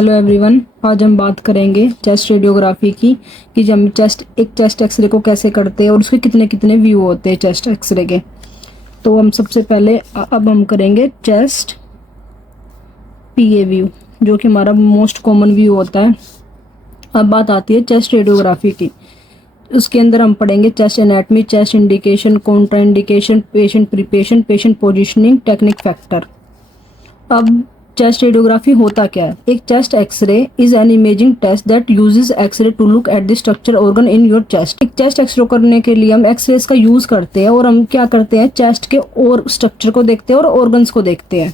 Hello everyone, आज हम बात करेंगे चेस्ट रेडियोग्राफी की कि जब हम एक चेस्ट एक्सरे को कैसे करते हैं और उसके कितने कितने व्यू होते हैं चेस्ट एक्सरे के। तो हम सबसे पहले अब हम करेंगे चेस्ट पीए व्यू, जो कि हमारा मोस्ट कॉमन व्यू होता है। अब बात आती है चेस्ट रेडियोग्राफी की। उसके अंदर हम पढ़ेंगे chest anatomy, chest indication, contraindication, patient preparation, patient positioning, technique factor. अब चेस्ट रेडियोग्राफी होता क्या है? एक chest x-ray is an imaging test that uses x-ray to look at the structure organ in your chest. एक chest x-ray करने के लिए हम एक्सरेज का यूज करते हैं और हम क्या करते हैं, चेस्ट के और स्ट्रक्चर को देखते हैं और ऑर्गन्स को देखते हैं।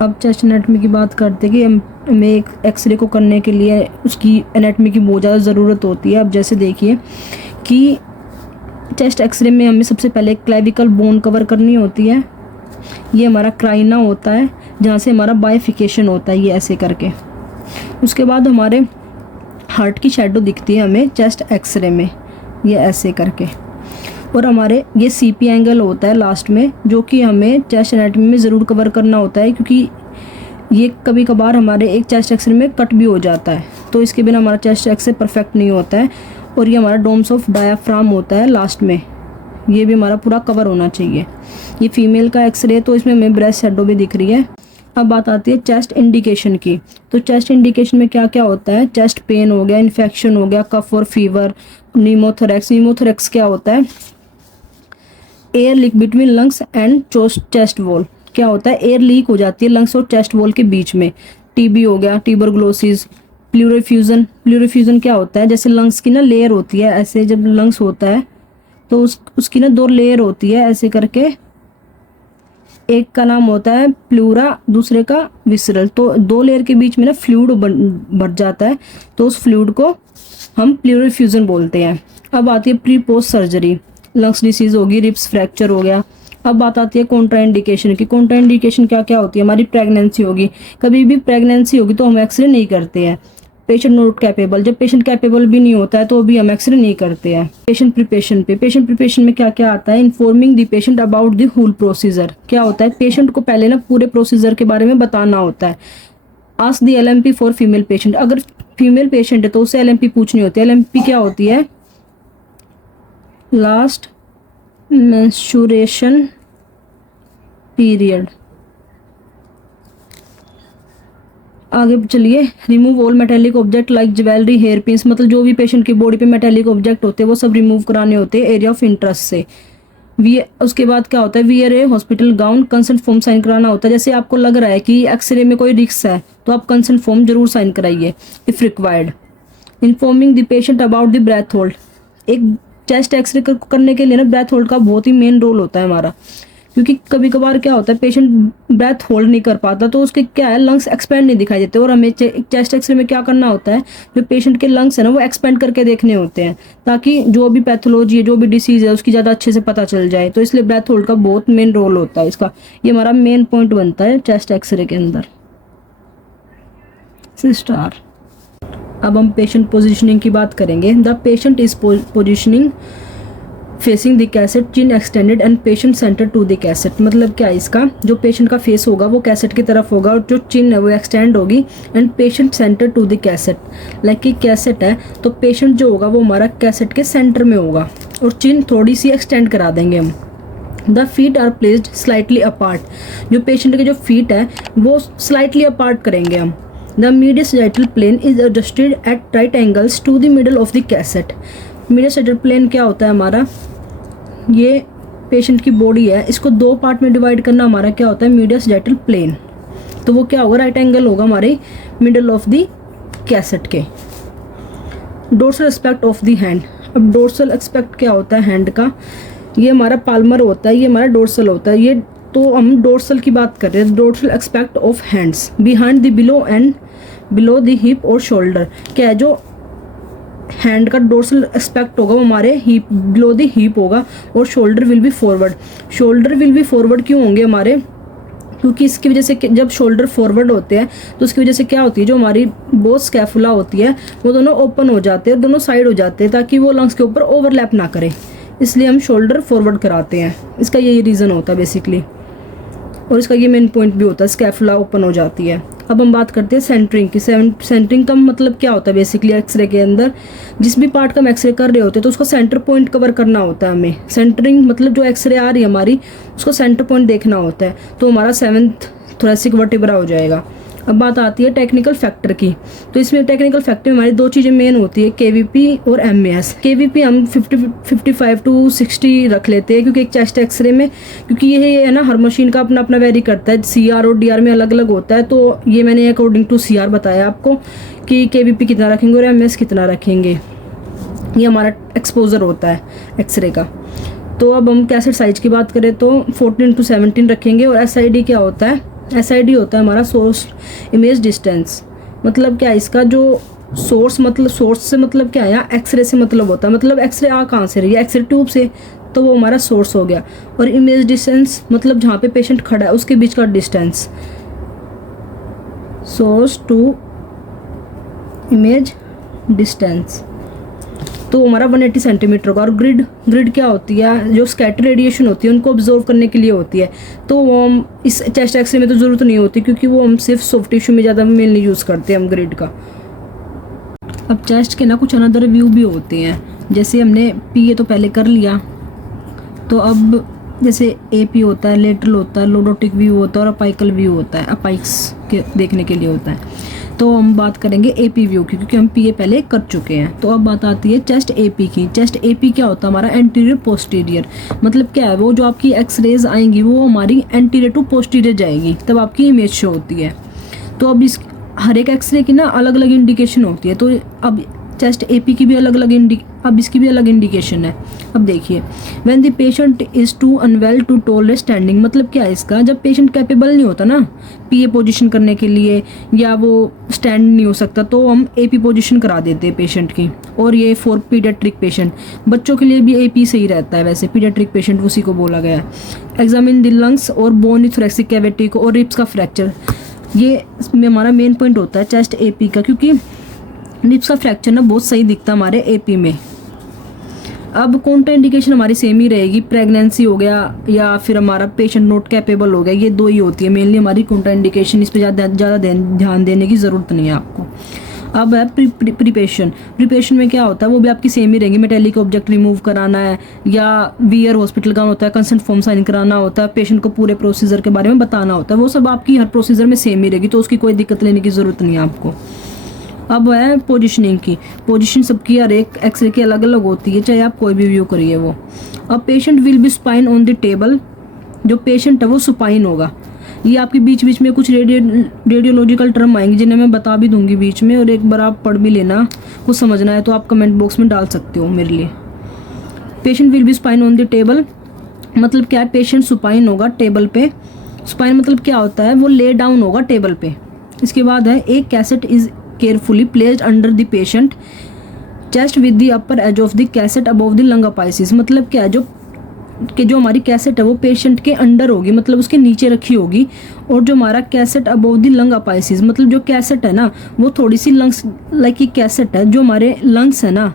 अब चेस्ट एनाटमी की बात करते हैं कि हमें एक एक्सरे को करने के लिए उसकी एनाटमी की बहुत ज़्यादा ज़रूरत होती है। अब जैसे देखिए कि चेस्ट एक्सरे में हमें सबसे पहले क्लेविकल बोन कवर करनी होती है। ये हमारा क्राइना होता है जहाँ से हमारा बाइफिकेशन होता है, ये ऐसे करके। उसके बाद हमारे हार्ट की शैडो दिखती है हमें चेस्ट एक्सरे में, ये ऐसे करके। और हमारे ये सीपी एंगल होता है लास्ट में, जो कि हमें चेस्ट एनाटमी में ज़रूर कवर करना होता है, क्योंकि ये कभी कभार हमारे एक चेस्ट एक्सरे में कट भी हो जाता है, तो इसके बिना हमारा चेस्ट एक्सरे परफेक्ट नहीं होता है। और ये हमारा डोम्स ऑफ डायाफ्राम होता है लास्ट में, ये भी हमारा पूरा कवर होना चाहिए। ये फीमेल का एक्सरे है, तो इसमें हमें ब्रेस्ट शैडो भी दिख रही है। अब बात आती है चेस्ट इंडिकेशन की। तो चेस्ट इंडिकेशन में क्या क्या होता है? चेस्ट पेन हो गया, इन्फेक्शन हो गया, कफ और फीवर, नीमोथोरेक्स। नीमोथोरेक्स क्या होता है? Air leak between lungs and chest wall. क्या होता है? एयर लीक हो जाती है लंग्स और चेस्ट वॉल के बीच में। टीबी हो गया, ट्यूबरकुलोसिस, प्लूरिफ्यूजन। प्लूरिफ्यूजन क्या होता है? जैसे लंग्स की ना लेयर होती है, ऐसे जब लंग्स होता है तो उसकी ना दो लेयर होती है ऐसे करके। एक का नाम होता है प्लूरा, दूसरे का विसरल। तो दो लेयर के बीच में ना फ्लूइड भर जाता है, तो उस फ्लूइड को हम प्लूरिफ्यूजन बोलते हैं। अब आती है pre post surgery. Lungs disease होगी, रिब्स फ्रैक्चर हो गया। अब बात आती है कॉन्ट्राइंडिकेशन की। कॉन्ट्राइंडिकेशन क्या क्या होती है? हमारी प्रेगनेंसी होगी, कभी भी प्रेगनेंसी होगी तो हम एक्सरे नहीं करते हैं। पेशेंट नॉट कैपेबल, जब पेशेंट कैपेबल भी नहीं होता है तो भी हम एक्सरे नहीं करते हैं। पेशेंट प्रिपरेशन पे, पेशेंट प्रिपरेशन में क्या क्या आता है? Informing the patient about the whole procedure. क्या होता है? पेशेंट को पहले ना पूरे प्रोसीजर के बारे में बताना होता है। Ask the LMP for female patient. अगर फीमेल पेशेंट है तो उससे एलएमपी पूछनी होती है। एलएमपी क्या होती है? Last menstruation period. आगे चलिए, remove all metallic object like jewellery, hair pins. मतलब जो भी पेशेंट की बॉडी पे मेटेलिक ऑब्जेक्ट होते हैं वो सब रिमूव कराने होते हैं एरिया ऑफ इंटरेस्ट से। उसके बाद क्या होता है? Wear a hospital gown, consent form sign कराना होता है। जैसे आपको लग रहा है कि एक्सरे में कोई रिस्क है तो आप कंसेंट फॉर्म जरूर साइन कराइए if required. Informing the patient about the breath hold. एक चेस्ट एक्सरे करने के लिए ना ब्रेथ होल्ड का बहुत ही मेन रोल होता है हमारा, क्योंकि कभी कभार क्या होता है पेशेंट ब्रेथ होल्ड नहीं कर पाता तो उसके क्या है, लंग्स एक्सपेंड नहीं दिखाई देते। और हमें चेस्ट एक्सरे में क्या करना होता है, जो पेशेंट के लंग्स है ना वो एक्सपेंड करके देखने होते हैं, ताकि जो भी पैथोलॉजी है, जो भी डिसीज है उसकी ज़्यादा अच्छे से पता चल जाए। तो इसलिए ब्रेथ होल्ड का बहुत मेन रोल होता है इसका। ये हमारा मेन पॉइंट बनता है चेस्ट एक्सरे के अंदर। स्टार। अब हम पेशेंट पोजिशनिंग की बात करेंगे। The patient is positioning facing the cassette, chin extended and patient centre to the cassette. मतलब क्या है इसका? जो पेशेंट का फेस होगा वो कैसेट की तरफ होगा और जो चिन है वो एक्सटेंड होगी and patient centre to the cassette. Like कि कैसेट है तो पेशेंट जो होगा वो हमारा कैसेट के सेंटर में होगा और चिन थोड़ी सी एक्सटेंड करा देंगे हम। The feet are placed slightly apart. जो पेशेंट के जो फीट है वो स्लाइटली अपार्ट करेंगे हम। The medial sagittal plane is adjusted at right angles to the middle of the cassette. Medial sagittal plane क्या होता है हमारा? ये पेशेंट की बॉडी है, इसको दो पार्ट में डिवाइड करना हमारा क्या होता है? Medial sagittal plane. तो वो क्या होगा? राइट एंगल होगा हमारे मिडल ऑफ द कैसेट के। Dorsal aspect of the hand. अब डोर्सल एस्पेक्ट क्या होता है हैंड का? ये हमारा पाल्मर होता है, ये हमारा डोर्सल होता है। ये तो हम डोर्सल की बात कर रहे हैं। Dorsal aspect of hands behind the below and below the hip और शोल्डर। क्या है? जो हैंड का डोर्सल एस्पेक्ट होगा वो हमारे हिप, बिलो द हिप होगा और shoulder will be forward. Shoulder will be forward क्यों होंगे हमारे? क्योंकि इसकी वजह से जब शोल्डर फॉरवर्ड होते हैं तो उसकी वजह से क्या होती है, जो हमारी बोथ स्कैफुला होती है वो दोनों ओपन हो जाते हैं और दोनों साइड हो जाते हैं, ताकि वो लंग्स के ऊपर ओवरलैप ना करे। इसलिए हम शोल्डर फॉरवर्ड कराते हैं। इसका यही रीज़न होता है बेसिकली। और इसका ये मेन पॉइंट भी होता है, स्कैफुला ओपन हो जाती है। अब हम बात करते हैं सेंटरिंग की। सेंटरिंग का मतलब क्या होता है बेसिकली एक्सरे के अंदर, जिस भी पार्ट का हम एक्सरे कर रहे होते हैं तो उसका सेंटर पॉइंट कवर करना होता है हमें। सेंटरिंग मतलब जो एक्सरे आ रही है हमारी उसको सेंटर पॉइंट देखना होता है, तो हमारा 7th थोरेसिक वर्टिब्रा हो जाएगा। अब बात आती है टेक्निकल फैक्टर की। तो इसमें टेक्निकल फैक्टर में हमारी 2 चीज़ें मेन होती है, केवीपी और एमएस। केवीपी हम 55 to 60 रख लेते हैं, क्योंकि एक चेस्ट एक्सरे में, क्योंकि ये है ना हर मशीन का अपना अपना वेरी करता है, सीआर और डीआर में अलग अलग होता है। तो ये मैंने अकॉर्डिंग टू सीआर बताया आपको कि केवीपी कितना रखेंगे और एमएस कितना रखेंगे। ये हमारा एक्सपोजर होता है एक्सरे का। तो अब हम कैसेट साइज की बात करें तो 14 to 17 रखेंगे। और एसआईडी क्या होता है? एसआईडी होता है हमारा सोर्स इमेज डिस्टेंस। मतलब क्या है इसका, जो सोर्स मतलब सोर्स से मतलब क्या है, एक्सरे से मतलब होता है, मतलब एक्सरे आ कहाँ से रही है, एक्सरे ट्यूब से, तो वो हमारा सोर्स हो गया। और इमेज डिस्टेंस मतलब जहाँ पे पेशेंट खड़ा है उसके बीच का distance, source to image distance, तो हमारा 180 सेंटीमीटर होगा। और ग्रिड क्या होती है, जो स्कैटर रेडिएशन होती है उनको ऑब्जर्व करने के लिए होती है। तो वो हम इस चेस्ट एक्सरे में तो ज़रूरत नहीं होती, क्योंकि वो हम सिर्फ सॉफ्ट टिश्यू में ज़्यादा मेनली यूज़ करते हैं हम ग्रिड का। अब चेस्ट के ना कुछ अनदर व्यू भी होते हैं, जैसे हमने पीए तो पहले कर लिया, तो अब जैसे एपी होता है, लेटरल होता है, लोडोटिक व्यू होता है और अपाइकल व्यू होता है, अपाइक्स के देखने के लिए होता है। तो हम बात करेंगे एपी व्यू की, क्योंकि हम पीए पहले कर चुके हैं। तो अब बात आती है चेस्ट एपी की। चेस्ट एपी क्या होता है हमारा, एंटीरियर पोस्टीरियर। मतलब क्या है, वो जो आपकी एक्सरेज आएंगी वो हमारी एंटीरियर टू पोस्टीरियर जाएगी, तब आपकी इमेज शो होती है। तो अब इस हर एक एक्सरे की ना अलग अलग इंडिकेशन होती है। तो अब चेस्ट एपी की भी अलग अलग अब इसकी भी अलग इंडिकेशन है। अब देखिए, when the patient is too unwell to tolerate standing, मतलब क्या है इसका, जब पेशेंट कैपेबल नहीं होता ना पीए पोजीशन करने के लिए, या वो स्टैंड नहीं हो सकता, तो हम एपी पोजीशन करा देते हैं पेशेंट की। और ये फॉर पीडियाट्रिक पेशेंट, बच्चों के लिए भी एपी सही रहता है, वैसे पीडियाट्रिक पेशेंट उसी को बोला गया है। एग्जामिन द लंग्स और बोन थोरेसिक कैविटी को और रिब्स का फ्रैक्चर, ये इसमें हमारा मेन पॉइंट होता है चेस्ट एपी का, क्योंकि रिब्स का फ्रैक्चर ना बहुत सही दिखता है हमारे एपी में। अब कौनटा इंडिकेशन हमारी सेम ही रहेगी, प्रेगनेंसी हो गया या फिर हमारा पेशेंट नॉट कैपेबल हो गया, ये 2 ही होती है मेनली हमारी कौनटा इंडिकेशन। इस पर ज़्यादा ध्यान देने की ज़रूरत नहीं है आपको। अब है प्रिपरेशन में क्या होता है, वो भी आपकी सेम ही रहेंगी। मेटेलिक ऑब्जेक्ट रिमूव कराना है, या वीयर हॉस्पिटल का होता है, कंसेंट फॉर्म साइन कराना होता है, पेशेंट को पूरे प्रोसीजर के बारे में बताना होता है, वो सब आपकी हर प्रोसीजर में सेम ही रहेगी, तो उसकी कोई दिक्कत लेने की ज़रूरत नहीं है आपको। अब है पोजीशनिंग की। पोजीशन सबकी हर एक एक्सरे की अलग अलग होती है, चाहे आप कोई भी व्यू करिए वो। अब patient will be supine on the table, जो पेशेंट है वो सुपाइन होगा। ये आपके बीच बीच में कुछ रेडियोलॉजिकल टर्म आएंगे जिन्हें मैं बता भी दूंगी बीच में, और एक बार आप पढ़ भी लेना, कुछ समझना है तो आप कमेंट बॉक्स में डाल सकते हो मेरे लिए। Patient will be supine on the table मतलब क्या है, पेशेंट सुपाइन होगा टेबल पे। सुपाइन मतलब क्या होता है, वो ले डाउन होगा टेबल पे। इसके बाद है एक cassette is carefully placed under the patient chest with the upper edge of the cassette above the lung apices. मतलब क्या है, जो हमारी कैसेट है वो पेशेंट के अंडर होगी, मतलब उसके नीचे रखी होगी। और जो हमारा cassette above the lung apices, मतलब जो कैसेट है ना वो थोड़ी सी लंग्स लाइक ये कैसेट है, जो हमारे लंग्स है ना,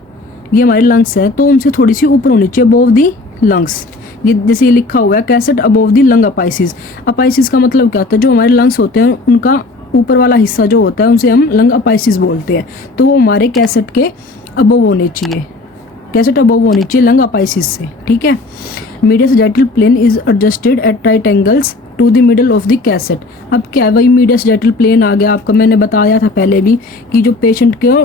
ये हमारे लंग्स है, तो उनसे थोड़ी सी ऊपर होनी चाहिए, अबव द लंग्स। ये जैसे ये लिखा हुआ है cassette above the lung apices. Apices का मतलब क्या होता है, जो हमारे लंग्स होते हैं उनका ऊपर वाला हिस्सा जो होता है उनसे हम लंग अपाइसिस बोलते हैं। तो वो हमारे कैसेट के अबव होने चाहिए, कैसेट अबव होनी चाहिए लंग अपाइसिस से, ठीक है। Media sagittal plane is adjusted at right angles to the middle of the cassette. अब क्या है, वही मीडिया सैजिटल प्लेन आ गया आपका, मैंने बताया था पहले भी कि जो पेशेंट को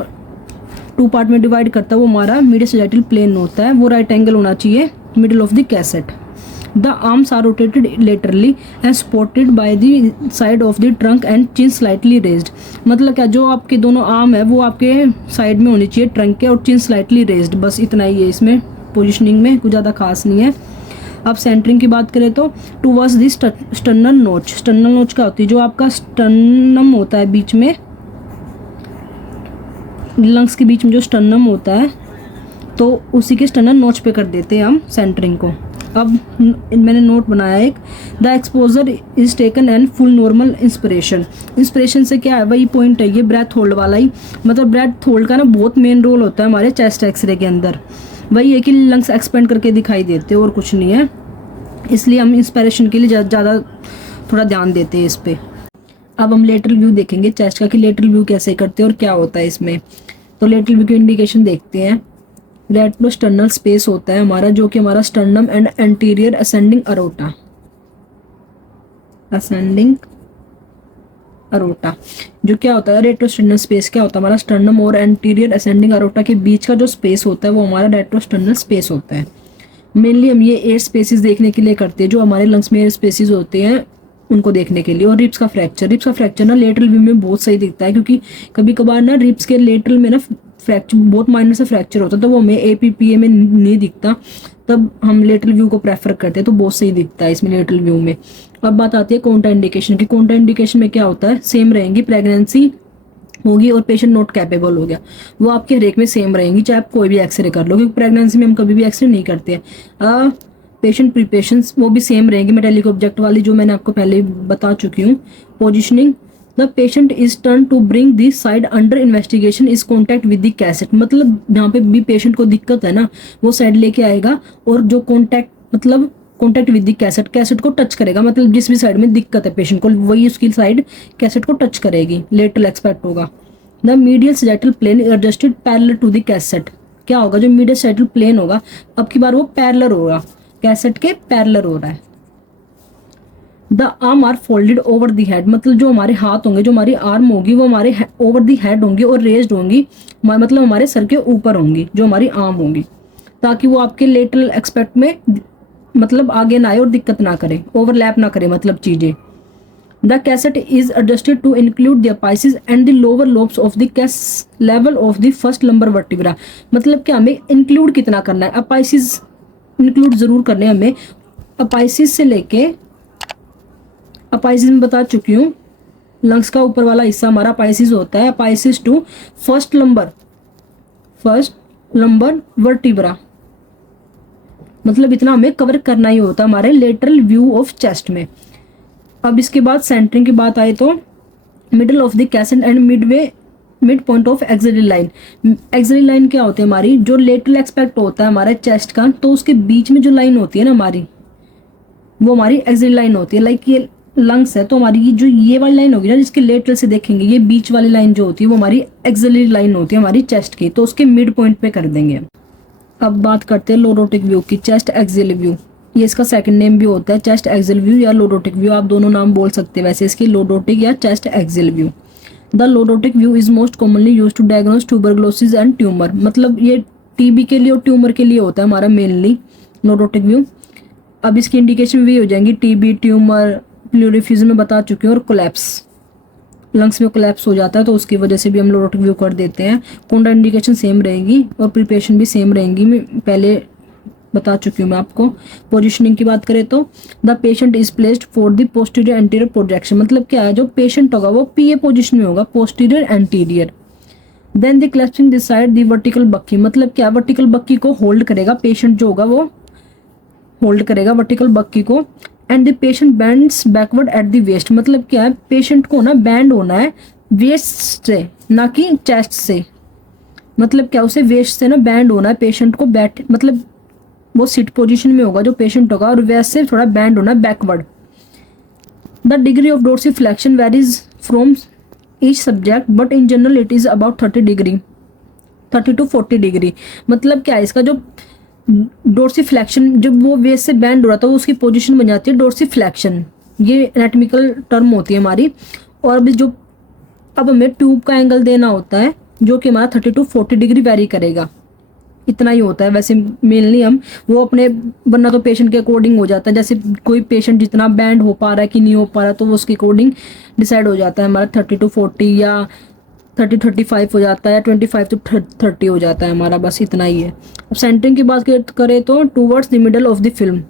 2 पार्ट में डिवाइड करता है वो हमारा मीडिया सैजिटल प्लेन होता है, वो राइट एंगल होना चाहिए middle of the cassette. The arms are rotated laterally and supported by the side of the trunk and chin slightly raised। मतलब क्या, जो आपके दोनों आर्म है वो आपके साइड में होनी चाहिए ट्रंक के, और चिन स्लाइटली रेज्ड, बस इतना ही है इसमें पोजिशनिंग में, कुछ ज़्यादा खास नहीं है। अब सेंटरिंग की बात करें तो टूवर्ड्स दी स्टर्नल नोच। स्टर्नल नोच क्या होती है, जो आपका स्टर्नम होता है बीच में, लंग्स के बीच में जो स्टर्नम होता है, तो उसी के स्टर्नल नोच पे कर देते हैं हम सेंटरिंग को। अब मैंने नोट बनाया एक, the exposure is taken and full normal inspiration. Inspiration से क्या है, वही पॉइंट है ये ब्रेथ होल्ड वाला ही, मतलब ब्रेथ होल्ड का ना बहुत मेन रोल होता है हमारे चेस्ट एक्सरे के अंदर। वही है कि लंग्स एक्सपेंड करके दिखाई देते और कुछ नहीं है, इसलिए हम इंस्पिरेशन के लिए ज़्यादा थोड़ा ध्यान देते हैं इस पर। अब हम लेटरल व्यू देखेंगे चेस्ट का कि लेटरल व्यू कैसे करते हैं और क्या होता है इसमें। तो लेटरल व्यू की इंडिकेशन देखते हैं। रेट्रोस्टर्नल स्पेस होता है हमारा, जो कि हमारा sternum and anterior ascending aorta, ascending aorta जो क्या होता है, रेट्रोस्टर्नल स्पेस क्या होता है हमारा, स्टर्नम और एंटीरियर असेंडिंग अरोटा के बीच का जो स्पेस होता है वो हमारा रेट्रोस्टर्नल स्पेस होता है। मेनली हम ये एयर स्पेसिस देखने के लिए करते हैं, जो हमारे लंग्स में एयर स्पेसिस होते हैं उनको देखने के लिए। और रिब्स का फ्रैक्चर ना लेटरल व्यू में बहुत सही दिखता है, क्योंकि कभी कभार ना रिब्स के लेटरल में ना फ्रैक्चर बहुत माइनर से फ्रैक्चर होता है, तो वो हमें APPA में नहीं दिखता, तब हम लेटरल व्यू को प्रेफर करते हैं, तो बहुत सही दिखता है इसमें लेटरल व्यू में। अब बात आती है कॉन्ट्रा इंडिकेशन की। कॉन्ट्रा इंडिकेशन में क्या होता है, सेम रहेंगी, प्रेगनेंसी होगी और पेशेंट नॉट कैपेबल हो गया, वो आपके हर एक में सेम रहेंगी, चाहे आप कोई भी एक्सरे कर लो, क्योंकि प्रेगनेंसी में हम कभी भी एक्सरे नहीं करते हैं। पेशेंट प्रिपरेशंस वो भी सेम रहेंगी, मेटालिक ऑब्जेक्ट वाली जो मैंने आपको पहले बता चुकी हूँ। Positioning, the patient is turn to bring this side under investigation is contact with the cassette, मतलब जहाँ पे भी पेशेंट को दिक्कत है ना वो साइड लेके आएगा और जो कॉन्टैक्ट विद द कैसेट को टच करेगा, मतलब जिस भी साइड में दिक्कत है पेशेंट को वही उसकी साइड कैसेट को टच करेगी, लेटरल एक्सपेक्ट होगा। The medial sagittal plane adjusted parallel to the cassette, क्या होगा जो मीडियल सैजिटल प्लेन होगा अब की बार वो पैरेलल होगा, कैसेट के पैरेलल हो रहा है। The arm are folded over the head, मतलब जो हमारे हाथ होंगे, जो हमारी आर्म होगी वो हमारे ओवर द हेड होंगी और रेज्ड होंगी, मतलब हमारे सर के ऊपर होंगी जो हमारी आर्म होगी, ताकि वो आपके लेटरल एक्सपेक्ट में मतलब आगे ना आए और दिक्कत ना करे, ओवरलैप ना करे मतलब चीजें। The cassette is adjusted to include the apices and the lower lobes of the कैस level of the first lumbar vertebra, मतलब क्या हमें इंक्लूड कितना करना है, अपाइसिस इंक्लूड जरूर करने हमें, अपाइसिस से लेके, अपाइसिस में बता चुकी हूँ, लंग्स का ऊपर वाला हिस्सा हमारा अपाइसिस होता है, apices to first lumbar vertebra, मतलब इतना हमें कवर करना ही होता है हमारे लेटरल व्यू ऑफ चेस्ट में। अब इसके बाद सेंटरिंग की बात आए तो middle of the cassette and mid point of axillary line. Axillary line क्या होती है हमारी, जो लेटरल एक्सपेक्ट होता है हमारे चेस्ट का, तो उसके बीच में जो लाइन होती है ना हमारी, वो हमारी एक्सिलरी लाइन होती है। लाइक ये लंग्स है तो हमारी जो ये वाली लाइन होगी ना जिसके लेटरल से देखेंगे, ये बीच वाली लाइन जो होती है वो हमारी एक्सिलरी लाइन होती है हमारी चेस्ट की, तो उसके मिड पॉइंट पे कर देंगे। अब बात करते हैं लोरोटिक व्यू की, चेस्ट एक्सियल व्यू, ये इसका सेकंड नेम भी होता है, चेस्ट एक्सियल व्यू या लोरोटिक व्यू, आप दोनों नाम बोल सकते हैं वैसे इसकी, लोरोटिक या chest axial view. The lordotic view is most commonly used to diagnose tuberculosis and tumour, मतलब ये TB के लिए और ट्यूमर के लिए होता है हमारा मेनली लोरोटिक व्यू। अब इसकी इंडिकेशन भी हो जाएंगी, TB, ट्यूमर, प्लूरिफिज्म में बता चुके हैं, और कोलैप्स, लंग्स में कोलैप्स हो जाता है तो उसकी वजह से भी हम लोरोटिक व्यू कर देते हैं। कॉन्ट्रा इंडिकेशन सेम रहेगी और प्रिपरेशन भी सेम रहेंगी, मैं पहले बता चुकी हूँ मैं आपको। पोजीशनिंग की बात करें तो the patient is placed for the posterior anterior projection, मतलब क्या है जो पेशेंट होगा वो PA पोजीशन में होगा, posterior anterior. Then the clasping this side the vertical bucky, मतलब क्या वर्टिकल बक्की को होल्ड करेगा पेशेंट जो होगा, वो होल्ड करेगा वर्टिकल बक्की को। And the patient bends backward at the waist, मतलब क्या है पेशेंट को ना बैंड होना है वेस्ट से ना कि चेस्ट से, मतलब क्या उसे वेस्ट से ना बैंड होना है पेशेंट को, बैठ मतलब वो सिट पोजीशन में होगा जो पेशेंट होगा, और वेस्ट से थोड़ा बैंड होना है backward. The degree of dorsiflexion varies from each subject but in general it is about 30 to 40 degree, मतलब क्या है इसका जो डोर्सिफ्लेक्शन, जब वो वेस्ट से बैंड हो रहा था वो उसकी पोजीशन बन जाती है डोर्सिफ्लेक्शन, ये एनाटॉमिकल टर्म होती है हमारी। और अभी जो अब हमें ट्यूब का एंगल देना होता है जो कि हमारा 30 to 40 डिग्री वेरी करेगा, इतना ही होता है वैसे मेनली हम वो अपने, वरना तो पेशेंट के अकॉर्डिंग हो जाता है, जैसे कोई पेशेंट जितना बैंड हो पा रहा है कि नहीं हो पा रहा तो वो उसके अकॉर्डिंग डिसाइड हो जाता है हमारा 30 to 40 या 30-35 हो जाता है, 25 to 30 हो जाता है हमारा, बस इतना ही है। अब सेंटरिंग की बात करें तो towards the middle of the film,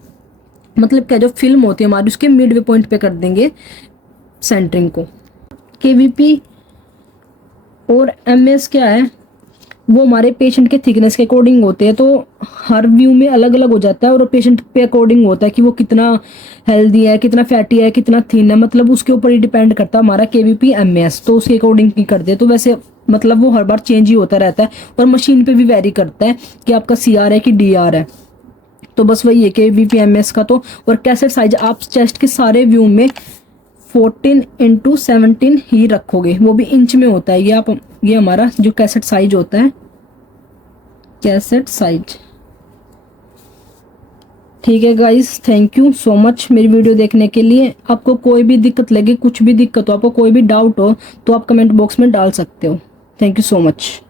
मतलब क्या जो फिल्म होती है हमारी उसके मिड वे पॉइंट पे कर देंगे सेंटरिंग को। KVP और MS क्या है, वो हमारे पेशेंट के थिकनेस के अकॉर्डिंग होते हैं, तो हर व्यू में अलग अलग हो जाता है और पेशेंट पे अकॉर्डिंग होता है कि वो कितना हेल्दी है, कितना फैटी है, कितना थिन है, मतलब उसके ऊपर ही डिपेंड करता है हमारा KVP MS, तो उसके अकॉर्डिंग ही करते हैं। तो वैसे मतलब वो हर बार चेंज ही होता रहता है और मशीन पे भी वेरी करता है कि आपका CR है कि DR है, तो बस वही है KVP MS का। तो और कैसेट साइज आप चेस्ट के सारे व्यू में 14x17 ही रखोगे, वो भी इंच में होता है। ये हमारा जो कैसेट साइज होता है, कैसेट साइज। ठीक है guys, thank you so much मेरी वीडियो देखने के लिए। आपको कोई भी दिक्कत लगे, कुछ भी दिक्कत हो, आपको कोई भी डाउट हो तो आप कमेंट बॉक्स में डाल सकते हो। Thank you so much.